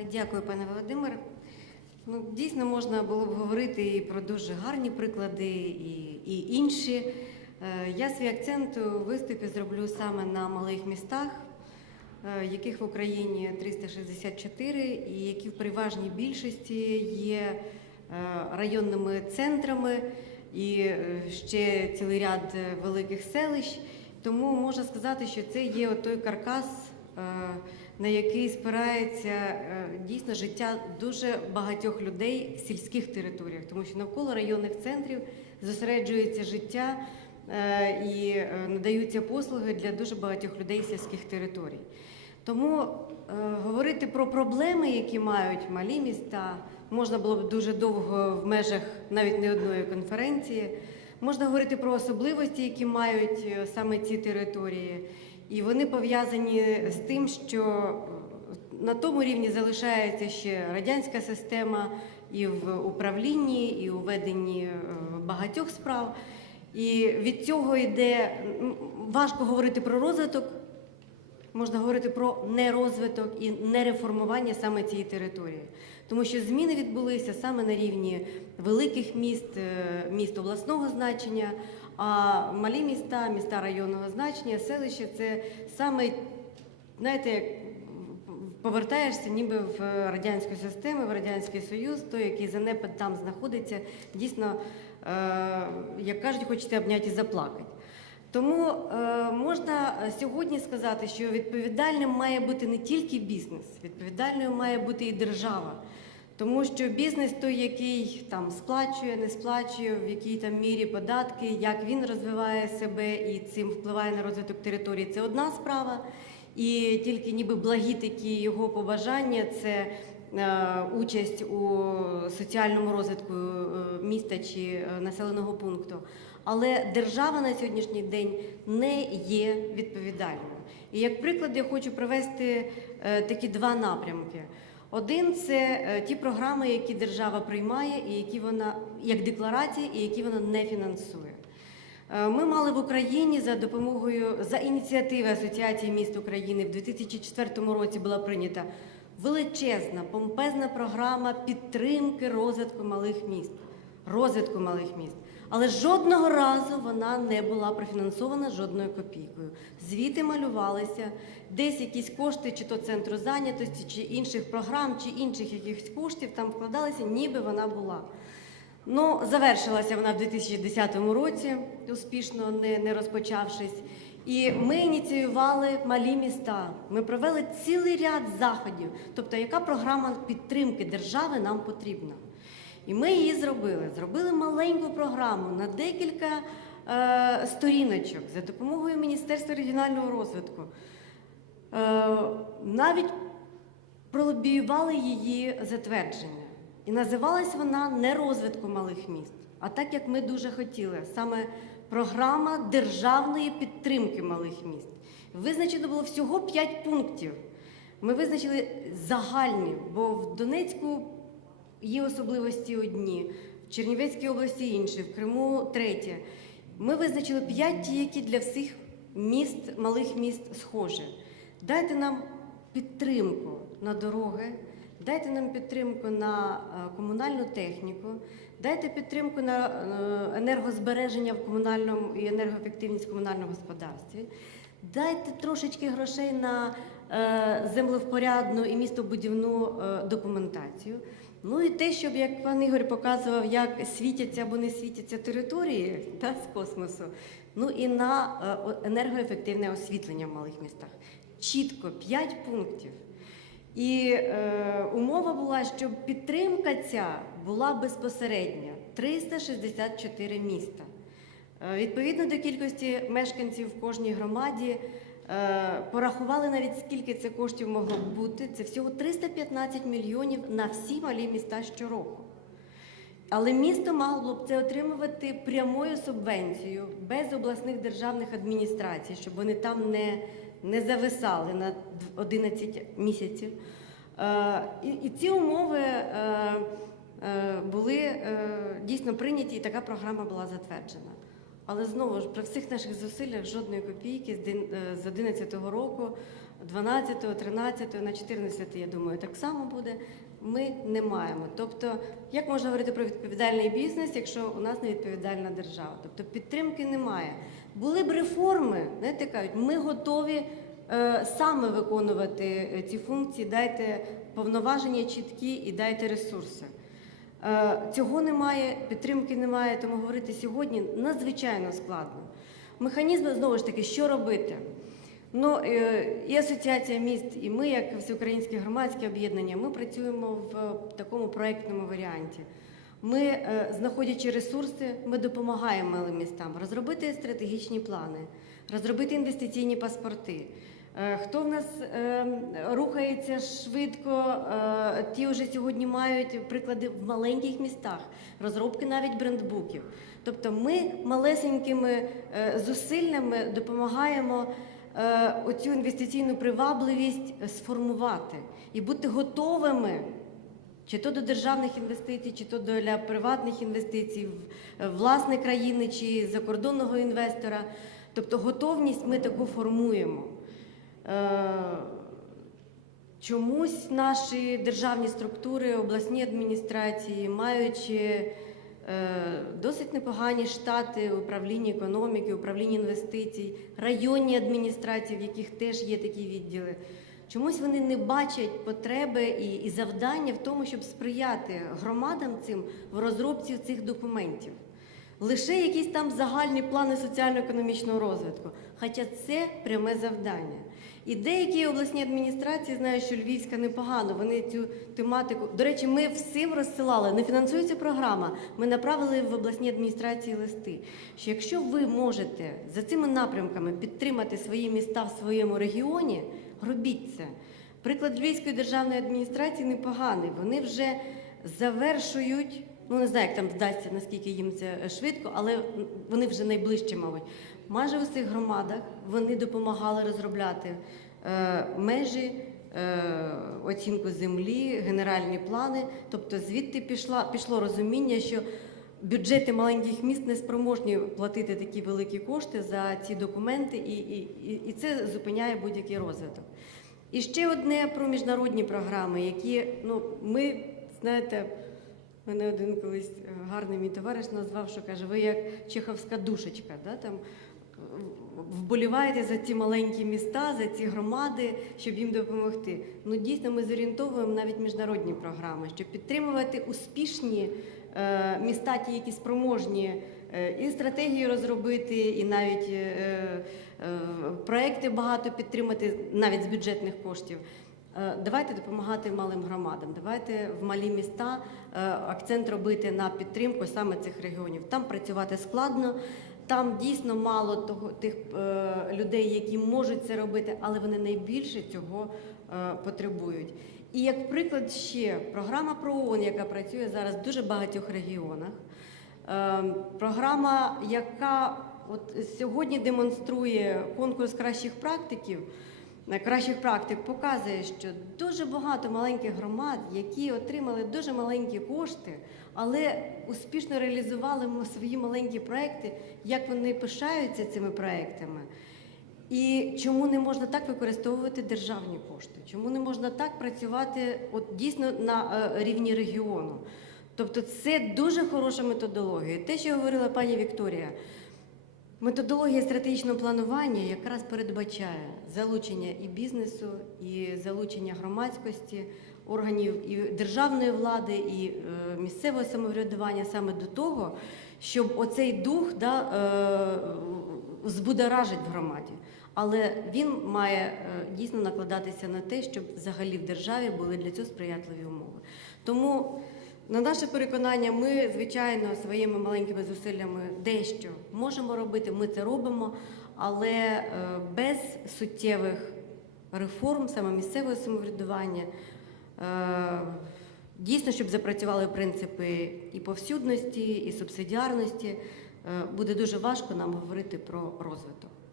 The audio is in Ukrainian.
Е, Дякую, пане Володимир. Ну, дійсно можна було б говорити і про дуже гарні приклади, і, і інші. Е, Я свій акцент у виступі зроблю саме на малих містах, е, яких в Україні 364, і які в переважній більшості є районними центрами і ще цілий ряд великих селищ. Тому можна сказати, що це є той каркас, на який спирається е, дійсно життя дуже багатьох людей в сільських територіях, тому що навколо районних центрів зосереджується життя е, і е, надаються послуги для дуже багатьох людей сільських територій. Тому говорити про проблеми, які мають малі міста, можна було б дуже довго в межах навіть не одної конференції. Можна говорити про особливості, які мають саме ці території, і вони пов'язані з тим, що на тому рівні залишається ще радянська система і в управлінні, і у веденні е, багатьох справ. І від цього йде важко говорити про розвиток, можна говорити про нерозвиток і нереформування саме цієї території. Тому що зміни відбулися саме на рівні великих міст, е, міст обласного значення, а малі міста, міста районного значення, селища це саме, знаєте, повертаєшся ніби в радянську систему, в Радянський Союз, той, який занепад там знаходиться, дійсно, е, як кажуть, хочете обняти і заплакати. Тому е, можна сьогодні сказати, що відповідальним має бути не тільки бізнес, відповідальною має бути і держава. Тому що бізнес той, який там сплачує, не сплачує, в якій там мірі податки, як він розвиває себе і цим впливає на розвиток території, це одна справа. І тільки ніби благі такі його побажання це е, участь у соціальному розвитку е, міста чи е, населеного пункту. Але держава на сьогоднішній день не є відповідальною. І як приклад я хочу привести е, такі два напрямки. Один це е, ті програми, які держава приймає, і які вона як декларації, і які вона не фінансує. Е, Ми мали в Україні за допомогою за ініціативи Асоціації міст України в 2004 році була прийнята величезна, помпезна програма підтримки розвитку малих міст. Розвитку малих міст. Але жодного разу вона не була профінансована жодною копійкою. Звіти малювалися, десь якісь кошти, чи то центру зайнятості, чи інших програм, чи інших якихось коштів там вкладалися, ніби вона була. Ну, завершилася вона в 2010 році, успішно не, не розпочавшись. І ми ініціювали малі міста. Ми провели цілий ряд заходів. Тобто, яка програма підтримки держави нам потрібна? І ми її зробили. Зробили маленьку програму на декілька е, сторіночок за допомогою Міністерства регіонального розвитку. Е, навіть пролобіювали її затвердження. І називалась вона не розвитку малих міст, а так як ми дуже хотіли, саме програма державної підтримки малих міст. Визначено було всього 5 пунктів. Ми визначили загальні, бо в Донецьку є особливості одні, в Чернівецькій області інші, в Криму третє. Ми визначили 5 ті, які для всіх міст, малих міст схожі. Дайте нам підтримку на дороги, дайте нам підтримку на е, комунальну техніку, дайте підтримку на е, енергозбереження в комунальному і енергоефективність в комунальному господарстві. Дайте трошечки грошей на е, землевпорядну і містобудівну документацію. Ну і те, щоб як пан Ігор показував, як світяться або не світяться території та, з космосу, ну і на е, енергоефективне освітлення в малих містах. Чітко 5 пунктів. І е, умова була, щоб підтримка ця була безпосередня 364 міста. Е, Відповідно до кількості мешканців в кожній громаді порахували навіть скільки це коштів могло б бути. Це всього 315 мільйонів на всі малі міста щороку. Але місто мало б це отримувати прямою субвенцією без обласних державних адміністрацій, щоб вони там не, не зависали на 11 місяців. Е, і, і ці умови е, е, були е, дійсно прийняті, і така програма була затверджена. Але знову ж при всіх наших зусиллях жодної копійки з дин- е, з 2011 року 12, 13, на 14, я думаю, так само буде. Ми не маємо. Тобто, як можна говорити про відповідальний бізнес, якщо у нас не відповідальна держава? Тобто підтримки немає. Були б реформи, знаєте, кажуть, ми готові е, саме виконувати е, ці функції, дайте повноваження чіткі і дайте ресурси. Е, Цього немає, підтримки немає, тому говорити сьогодні надзвичайно складно. Механізми знову ж таки, що робити? Ну, е, і асоціація міст, і ми, як всеукраїнське громадське об'єднання, ми працюємо в такому проєктному варіанті. Ми, е, знаходячи ресурси, ми допомагаємо малим містам розробити стратегічні плани, розробити інвестиційні паспорти. Е, Хто в нас е, рухається швидко, е, ті вже сьогодні мають приклади в маленьких містах, розробки навіть брендбуків. Тобто ми малесенькими зусиллями допомагаємо е, оцю інвестиційну привабливість сформувати і бути готовими чи то до державних інвестицій, чи то для приватних інвестицій в власне країни чи закордонного інвестора. Тобто готовність ми таку формуємо. Е, Чомусь наші державні структури, обласні адміністрації, маючи е, досить непогані штати управління економіки, управління інвестицій, районні адміністрації, в яких теж є такі відділи. Чомусь вони не бачать потреби і, і завдання в тому, щоб сприяти громадам цим в розробці цих документів. Лише якісь там загальні плани соціально-економічного розвитку. Хоча це пряме завдання. І деякі обласні адміністрації знають, що Львівська непогано. Вони цю тематику. До речі, ми всім розсилали. Не фінансується програма. Ми направили в обласні адміністрації листи. Що якщо ви можете за цими напрямками підтримати свої міста в своєму регіоні, робіть це. Приклад Львівської державної адміністрації непоганий. Вони вже завершують. Ну, не знаю, як там вдасться, наскільки їм це швидко, але вони вже найближче, мабуть. Майже в усіх громадах вони допомагали розробляти е, межі, е, оцінку землі, генеральні плани. Тобто звідти пішла, пішло розуміння, що бюджети маленьких міст не спроможні платити такі великі кошти за ці документи, і, і- і це зупиняє будь-який розвиток. І ще одне про міжнародні програми, які ну, ми, знаєте, Мене один колись е, гарний мій товариш назвав, що каже, ви як чеховська душечка, да, там, вболіваєте за ці маленькі міста, за ці громади, щоб їм допомогти. Ну, дійсно, ми зорієнтовуємо навіть міжнародні програми, щоб підтримувати успішні е, міста, ті, які спроможні е, і стратегії розробити, і навіть е, е, проекти багато підтримати, навіть з бюджетних коштів. Е, Давайте допомагати малим громадам, давайте в малі міста е, акцент робити на підтримку саме цих регіонів. Там працювати складно, там дійсно мало того тих е, людей, які можуть це робити, але вони найбільше цього потребують. І як приклад ще програма ПРООН, яка працює зараз в дуже багатьох регіонах. Програма, яка от сьогодні демонструє конкурс кращих практиків, е, кращих практик, показує, що дуже багато маленьких громад, які отримали дуже маленькі кошти, але успішно реалізували свої маленькі проекти, як вони пишаються цими проектами. І чому не можна так використовувати державні кошти? Чому не можна так працювати от дійсно на е, рівні регіону? Тобто це дуже хороша методологія. Те, що говорила пані Вікторія, методологія стратегічного планування якраз передбачає залучення і бізнесу, і залучення громадськості, органів і державної влади, і е, місцевого самоврядування саме до того, щоб оцей дух да, е, збудоражить в громаді. Але він має е, дійсно накладатися на те, щоб взагалі в державі були для цього сприятливі умови. Тому, на наше переконання, ми, звичайно, своїми маленькими зусиллями дещо можемо робити, ми це робимо, але е, без суттєвих реформ, саме місцевого самоврядування, е, дійсно, щоб запрацювали принципи і повсюдності, і субсидіарності, е, буде дуже важко нам говорити про розвиток.